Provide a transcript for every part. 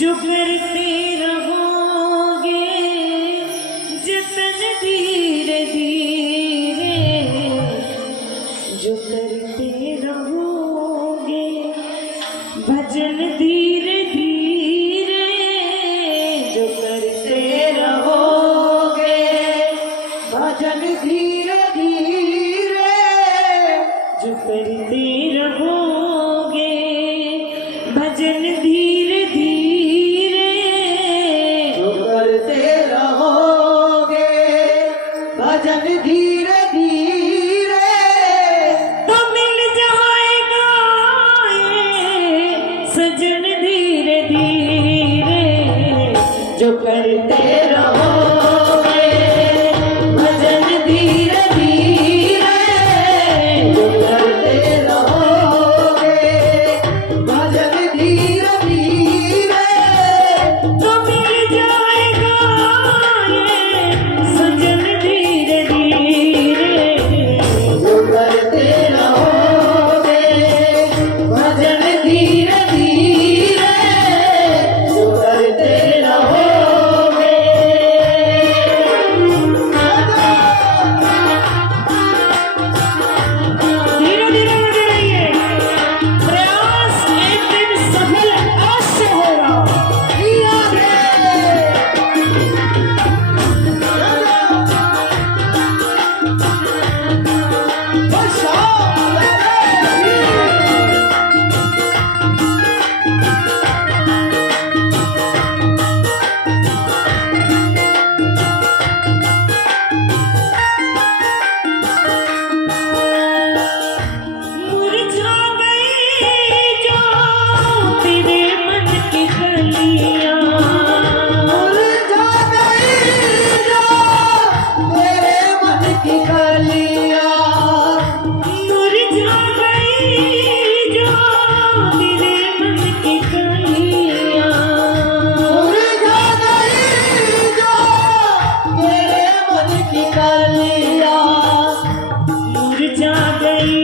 जो करते रहोगे जतन धीरे धीरे, जो करते रहोगे भजन धीरे धीरे, जो करते रहोगे भजन धीरे धीरे, जो करते रहोगे भजन धीरे धीरे, जो करते रहोगे भजन धीरे धीरे, तो मिल जाएगा ये सजन धीरे धीरे, जो करते रहोगे भजन धीरे धीरे, जो करते रहोगे भजन धीरे धीरे, तो मिल जाएगा ये सजन धीरे धीरे, जो करते रहोगे भजन धीरे धीरे, जो करते रहोगे। धीरे धीरे लगे रहिए, प्रयास एक दिन सफल अवश्य होगा। मुरझा गई जो तेरे मन की कलियां, मुरझा गई जो तेरे मन की कलियां, मुरझा गई जो तेरे मन की कलियां, मुरझा गई जो तेरे मन की कलियां, मुरझा गई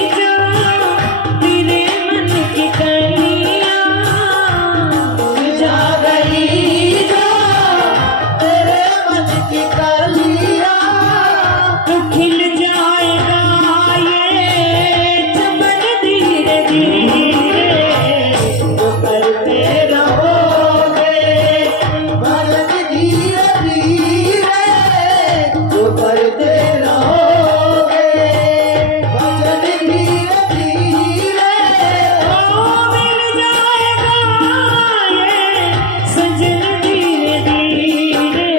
जो तेरे मन की कलियां, मुरझा गई जो तेरे मन की कलियां, तो खिल जाएगा ये चमन धीरे धीरे, जो करते रहोगे भजन धीरे धीरे, जो करते रहोगे भजन धीरे धीरे, मिल जाएगा ये सजन धीरे धीरे,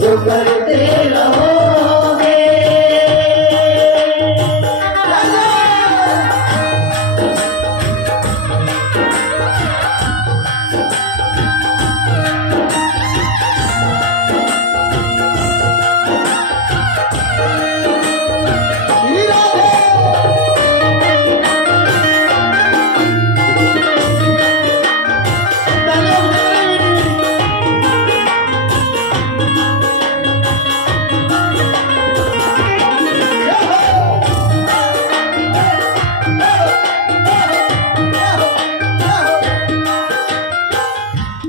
जो करते रहोगे।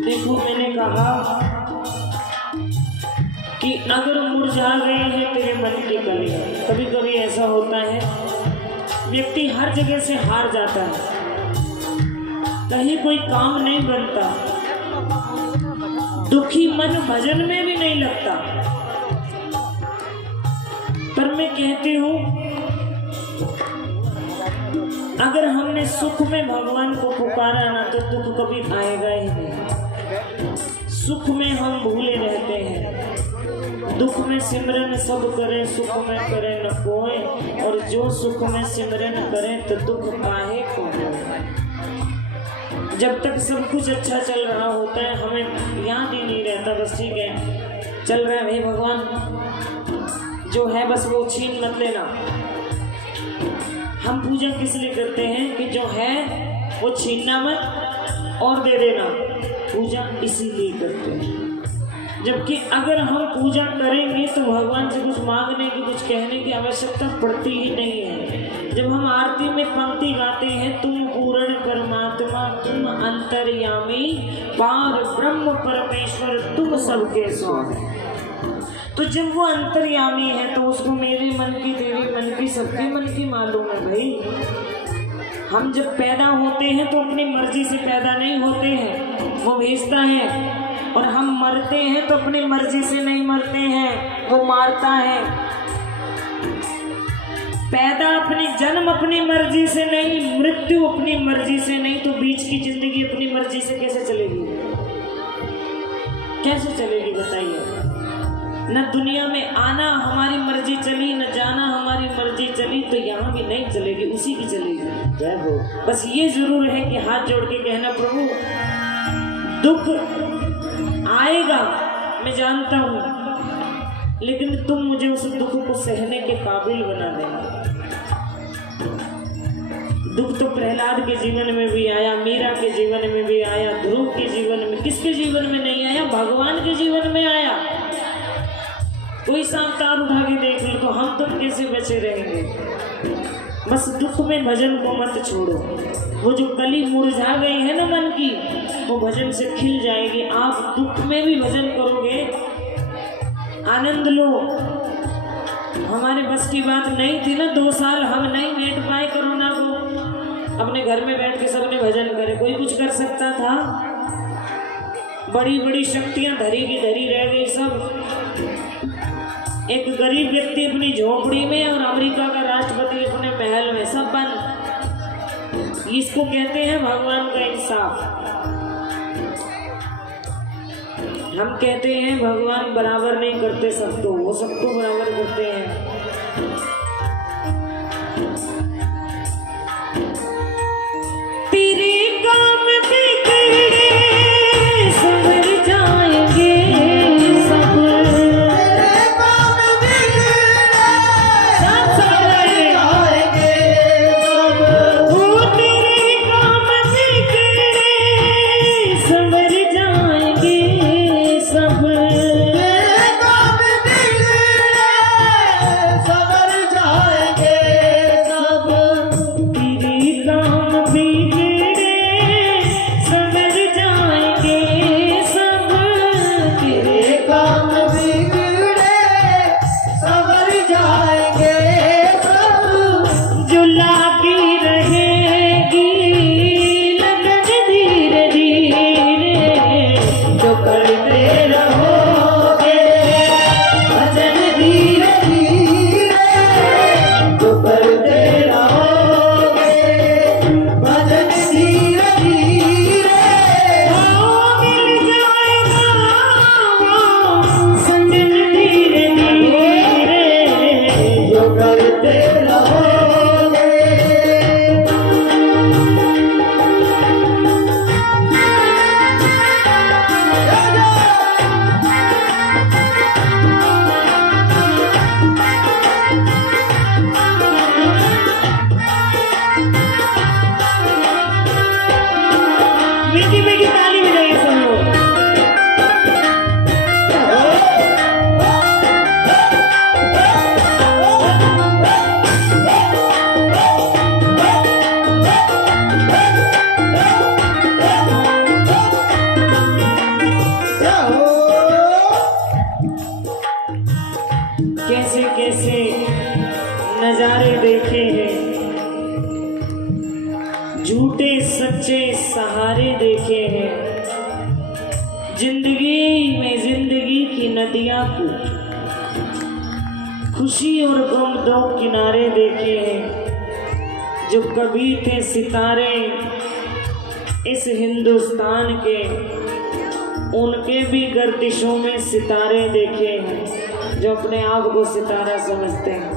देखो मैंने कहा कि अगर मुरझा गए हैं तेरे मन की कलियां, कभी कभी ऐसा होता है व्यक्ति हर जगह से हार जाता है, कहीं कोई काम नहीं बनता, दुखी मन भजन में भी नहीं लगता। पर मैं कहती हूँ अगर हमने सुख में भगवान को पुकारा ना तो दुख कभी आएगा ही नहीं। सुख में हम भूले रहते हैं, दुख में सिमरन सब करे, सुख में करे न कोई, और जो सुख में सिमरन करे तो दुख काहे को होए। जब तक सब कुछ अच्छा चल रहा होता है हमें याद ही नहीं रहता, बस ठीक है चल रहा है भाई, भगवान जो है बस वो छीन मत लेना। हम पूजा किस लिए करते हैं कि जो है वो छीनना मत और दे देना, पूजा इसीलिए करते हैं। जबकि अगर हम पूजा करेंगे तो भगवान से कुछ मांगने की, कुछ कहने की आवश्यकता पड़ती ही नहीं है। जब हम आरती में पंक्ति गाते हैं, तुम पूर्ण परमात्मा, तुम अंतर्यामी, पार ब्रह्म परमेश्वर, तुम सबके स्वामी। तो जब वो अंतर्यामी है तो उसको मेरे मन की, तेरे मन की, सबके मन की मालूम है भाई। हम जब पैदा होते हैं तो अपनी मर्जी से पैदा नहीं होते हैं, वो भेजता है। और हम मरते हैं तो अपनी मर्जी से नहीं मरते हैं, वो मारता है। पैदा अपनी, जन्म अपनी मर्जी से नहीं, मृत्यु अपनी मर्जी से नहीं, तो बीच की जिंदगी अपनी मर्जी से कैसे चलेगी? कैसे चलेगी बताइए? न दुनिया में आना हमारी मर्जी चली, न जाना हमारी मर्जी चली, तो यहाँ भी नहीं चलेगी, उसी की चलेगी। जय हो। बस ये जरूर है कि हाथ जोड़ के कहना, प्रभु दुख आएगा मैं जानता हूँ, लेकिन तुम मुझे उस दुख को सहने के काबिल बना देना। दुख तो प्रहलाद के जीवन में भी आया, मीरा के जीवन में भी आया, ध्रुव के जीवन में, किसके जीवन में नहीं आया? भगवान के जीवन में आया। कोई सांप तार उठा के देख लो तो हम तुम कैसे बचे रहेंगे? बस दुख में भजन को मत छोड़ो। वो जो कली मुरझा गई है ना मन की, वो भजन से खिल जाएगी। आप दुख में भी भजन करोगे, आनंद लो। हमारे बस की बात नहीं थी ना, 2 साल हम नहीं बैठ पाए कोरोना को, अपने घर में बैठ के सबने भजन करे। कोई कुछ कर सकता था? बड़ी बड़ी शक्तियां धरी की धरी रह गई सब। एक गरीब व्यक्ति अपनी झोपड़ी में और अमेरिका का राष्ट्रपति अपने महल में, सब बंद। इसको कहते हैं भगवान का इंसाफ। हम कहते हैं भगवान बराबर नहीं करते सबको, वो सबको बराबर करते हैं। तेरे काम बिगड़े संभल जाएंगे सब, नजारे देखे हैं, झूठे सच्चे सहारे देखे हैं, जिंदगी में जिंदगी की नदियां को खुशी और गम दो किनारे देखे हैं। जो कभी थे सितारे इस हिंदुस्तान के, उनके भी गर्दिशों में सितारे देखे हैं। जो अपने आप को सितारा समझते हैं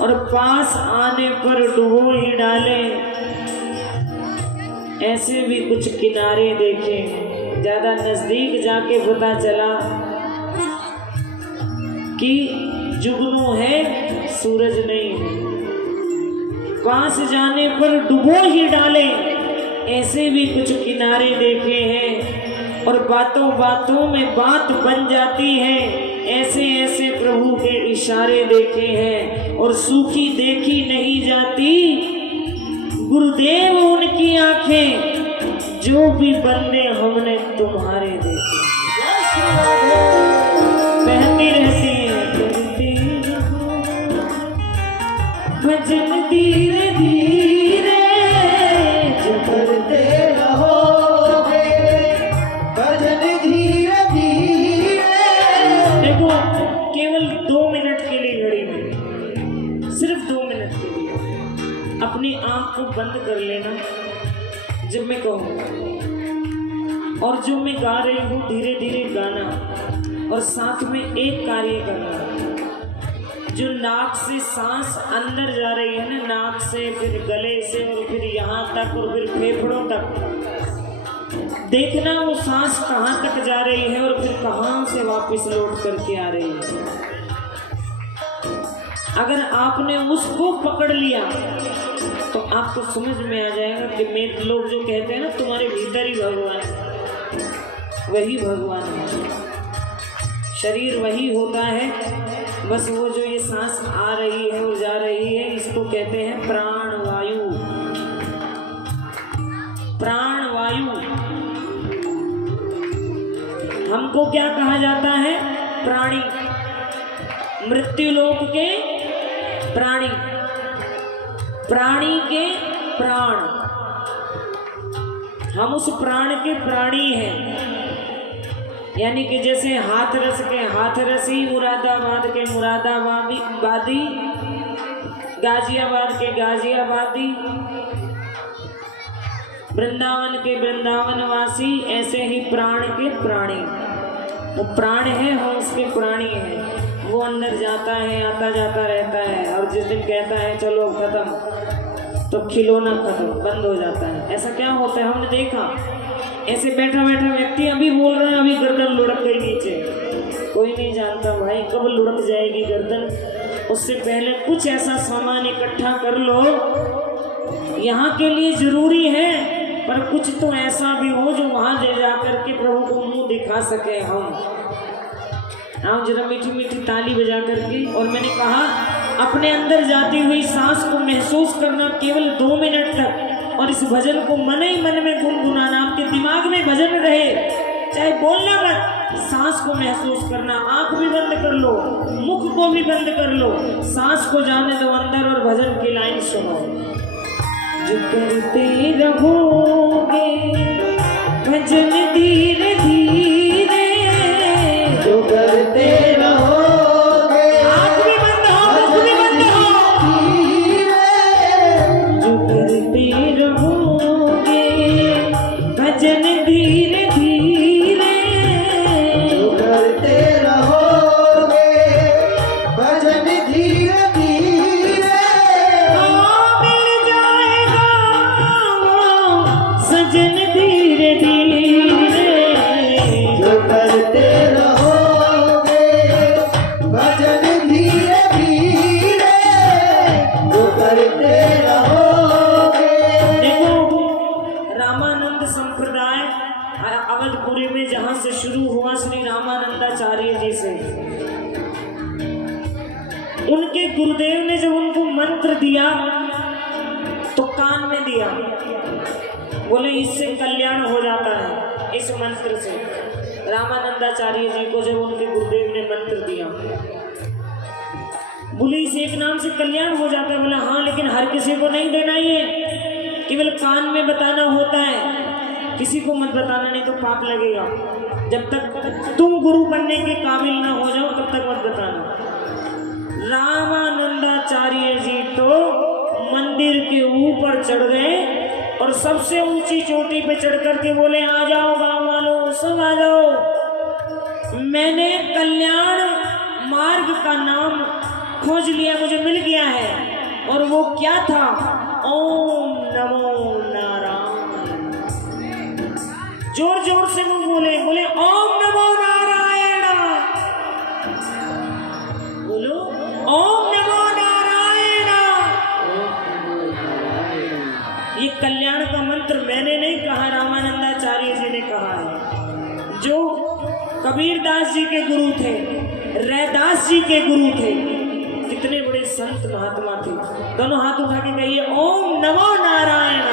और पास आने पर डुबो ही डाले, ऐसे भी कुछ किनारे देखे। ज्यादा नजदीक जाके पता चला कि जुगनू है, सूरज नहीं है। पास जाने पर डुबो ही डाले, ऐसे भी कुछ किनारे देखे हैं। और बातों बातों में बात बन जाती है। ऐसे ऐसे प्रभु के इशारे देखे हैं और सूखी देखी नहीं जाती गुरुदेव उनकी आंखें, जो भी बंदे हमने तुम्हारे देखे बहती रहती है। भजन धीरे धीरे जो करते रहोगे, भजन धीरे धीरे। देखो केवल 2 मिनट के लिए घड़ी में, सिर्फ 2 मिनट के लिए अपनी आंख को बंद कर लेना जब मैं कहूँगा, और जो मैं गा रही हूँ धीरे धीरे गाना, और साथ में एक कार्य करना, जो नाक से सांस अंदर जा रही है ना, नाक से फिर गले से और फिर यहाँ तक और फिर फेफड़ों तक, देखना वो सांस कहाँ तक जा रही है और फिर कहाँ से वापस लौट करके आ रही है। अगर आपने उसको पकड़ लिया तो आपको समझ में आ जाएगा कि मैं लोग जो कहते हैं ना तुम्हारे भीतर ही भगवान है, वही भगवान है। शरीर वही होता है, बस वो जो ये सांस आ रही है और जा रही है, इसको कहते हैं प्राण वायु। प्राण वायु हमको क्या कहा जाता है? प्राणी, मृत्यु लोक के प्राणी, प्राणी के प्राण। हम उस प्राण के प्राणी हैं। यानी कि जैसे हाथरस के हाथरसी, मुरादाबाद के मुरादाबादी, गाजियाबाद के गाजियाबादी, वृंदावन के वृंदावनवासी, ऐसे ही प्राण के प्राणी। वो प्राण है, हम उसके प्राणी हैं। वो अंदर जाता है, आता जाता रहता है, और जिस दिन कहता है चलो खत्म, तो खिलौना खत्म, बंद हो जाता है। ऐसा क्या होता है? हमने देखा ऐसे बैठा बैठा व्यक्ति अभी बोल रहा है, अभी गर्दन लुढ़क गई नीचे। कोई नहीं जानता भाई कब लुढ़क जाएगी गर्दन, उससे पहले कुछ ऐसा सामान इकट्ठा कर लो। यहाँ के लिए जरूरी है, पर कुछ तो ऐसा भी हो जो वहाँ ले जा करके प्रभु को मुंह दिखा सके। हम जरा मीठी मीठी ताली बजा करके, और मैंने कहा अपने अंदर जाती हुई सांस को महसूस करना केवल 2 मिनट तक, और इस भजन को मन ही मन में गुनगुनाना। आपके दिमाग में भजन रहे, चाहे बोलना मत, सांस को महसूस करना। आंख भी बंद कर लो, मुख को भी बंद कर लो, सांस को जाने दो अंदर, और भजन की लाइन सुनो। जो करते रहोगे भजन धीरे धीरे, जो करते रहोगे, आंख भी बंद हो, मुख भी बंद हो। जो करते रहोगे भजन धीरे धीरे, जो करते रहोगे, भजन धीरे धीरे। मिल जाएगा सजन धीरे धीरे। जो करते रहोगे, भजन धीरे धीरे। जो करते रहोगे। देखो रामानंद संप्रदाय अवधपुरी में जहाँ से शुरू हुआ, श्री रामानंदाचार्य जी से, उनके गुरुदेव ने जब उनको मंत्र दिया तो कान में दिया, बोले इससे कल्याण हो जाता है। इस मंत्र से रामानंदाचार्य जी को जब उनके गुरुदेव ने मंत्र दिया, बोले इस एक नाम से कल्याण हो जाता है। बोला हाँ, लेकिन हर किसी को नहीं देना, ये केवल कान में बताना होता है, किसी को मत बताना, नहीं तो पाप लगेगा। जब तक तुम गुरु बनने के काबिल ना हो जाओ तब तक मत बताना। रामानंदाचार्य जी तो मंदिर के ऊपर चढ़ गए और सबसे ऊंची चोटी पे चढ़ करके बोले आ जाओ गाँव वालों, सब आ जाओ, मैंने कल्याण मार्ग का नाम खोज लिया, मुझे मिल गया है। और वो क्या था? ओम नमो नारायण। जोर जोर से वो बोले ओम नमो नारायण, बोलो ओम नमो नारायण। ये कल्याण का मंत्र मैंने नहीं कहा, रामानंदाचार्य जी ने कहा है। कबीर दास जी के गुरु थे, रैदास जी के गुरु थे, कितने बड़े संत महात्मा थे। दोनों हाथ उठा के कहिए ओम नमो नारायण,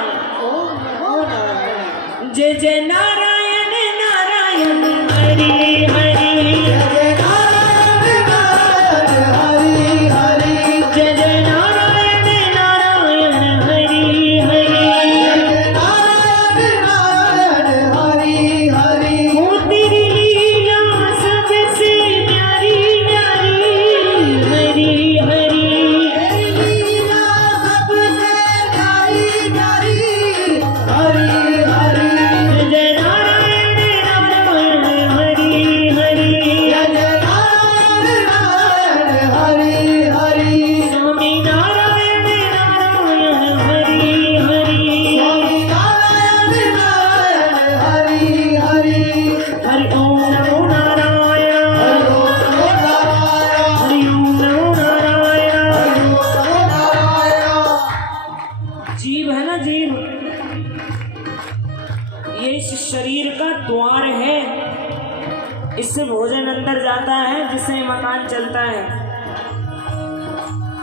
ओम नमो नारायण। जय जय नारायण नारायण हरि हरि, जय नारायण नारायण हरि हरि, जय जय नारायण नारायण हरि हरि, जय नारायण नारायण हरि हरि। ओ तेरी लीला सबसे प्यारी प्यारी हरि हरि, तेरी लीला सबसे प्यारी प्यारी हरि हरि, जय जय नारायण नारायण हरि हरि, जय नारायण नारायण हरि हरि, स्वामी नारायण नारायण हरि हरि, स्वामी नारायण नारायण हरि हरि, हरि ओम नमो नारायण, हरि ओम नमो नारायण, हरि ओम नमो नारायण। हरि ओम नमो नारायण। जीव है ना, जीव, ये इस शरीर का द्वार है, इससे भोजन अंदर जाता है, जिससे मकान चलता है।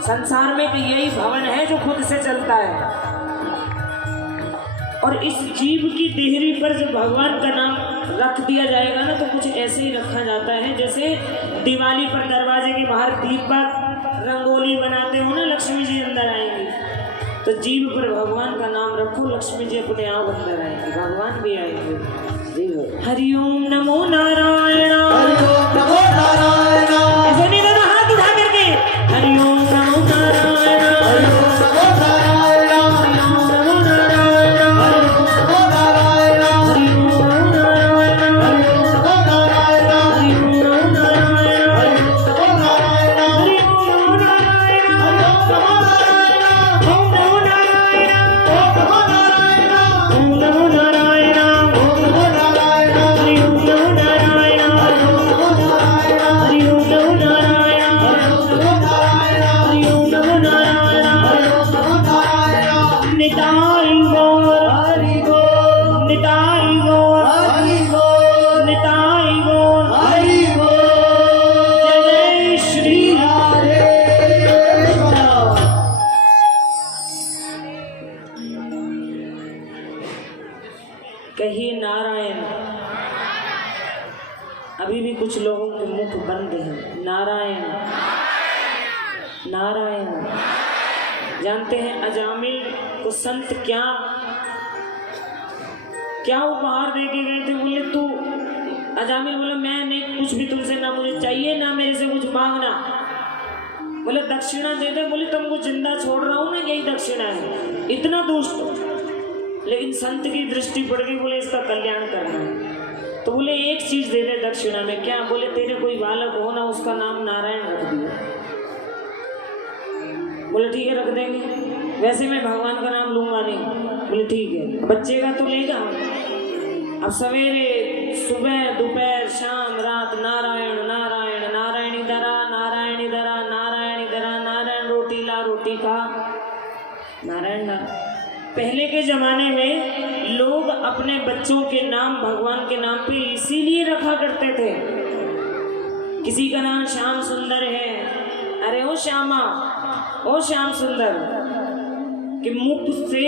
संसार में तो यही भवन है जो खुद से चलता है। और इस जीव की देहरी पर जब भगवान का नाम रख दिया जाएगा ना, तो कुछ ऐसे ही रखा जाता है जैसे दिवाली पर दरवाजे के बाहर दीपक रंगोली बनाते हो ना, लक्ष्मी जी अंदर आएंगी। तो जीव पर भगवान का नाम रखो, लक्ष्मी जी अपने आप अंदर आएंगे, भगवान भी आएंगे। हरि ओम नमो नारायण, हरि ओम नमो नारायण, ऐसे नहीं दोनों हाथ उठा करके हरि ओम नमो नारायण, हरि ओम नमो नारायण, हरि ओम नमो नारायण, हरि ओम नमो नारायण, हरि ओम नमो नारायण, हरि ओम नमो नारायण, हरि ओम नमो नारायण, हरि ओम नमो नारायण, हरि ओम नमो नारायण, ओम नमो नारायण, ओम नमो नारायण, ओम नमो नारायण, ओम नमो नारायण, ओम नमो नारायण, हरि ओम नमो नारायण, हरि ओम नमो नारायण, हरि ओम नमो नारायण, हरि ओम नमो नारायण, हरि ओम नमो नारायण, हरि ओम नमो नारायण। निताई गौर, हरि बोल, निताई गौर, हरि बोल, निताई गौर, हरि बोल। जय जय श्री राधे कृष्ण। कहिए नारायण। अभी भी कुछ लोगों के मुख बंद हैं। नारायण नारायण। जानते हैं अजामिल को संत क्या क्या उपहार दे के गए थे? बोले तू, अजामिल बोला मैं नहीं कुछ भी तुमसे, ना मुझे चाहिए ना मेरे से कुछ मांगना। बोले दक्षिणा दे दे। बोले तुमको जिंदा छोड़ रहा हूँ ना, यही दक्षिणा है। इतना दुष्ट। लेकिन संत की दृष्टि पड़ गई, बोले इसका कल्याण करना है। तो बोले एक चीज दे दे दक्षिणा में। क्या? बोले तेरे कोई बालक हो ना, उसका नाम नारायण रख दिया। बोले ठीक है रख देंगे, वैसे मैं भगवान का नाम लूंगा नहीं। बोले ठीक है, बच्चे का तो लेगा। अब सवेरे सुबह दोपहर शाम रात नारायण नारायण, नारायणी दरा नारायणी दरा, नारायणी दरा, नारायण रोटी ला रोटी खा, नारायण ला। पहले के जमाने में लोग अपने बच्चों के नाम भगवान के नाम पे इसीलिए रखा करते थे। किसी का नाम श्याम सुंदर है, अरे ओ श्यामा, ओ श्याम सुंदर, कि मुख से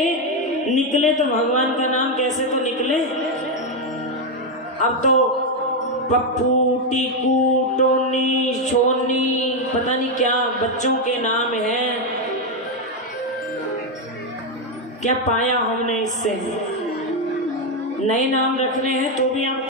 निकले तो भगवान का नाम कैसे तो निकले। अब तो पप्पू, टीकू, टोनी, छोनी, पता नहीं क्या बच्चों के नाम हैं। क्या पाया हमने इससे? नए नाम रखने हैं तो भी आप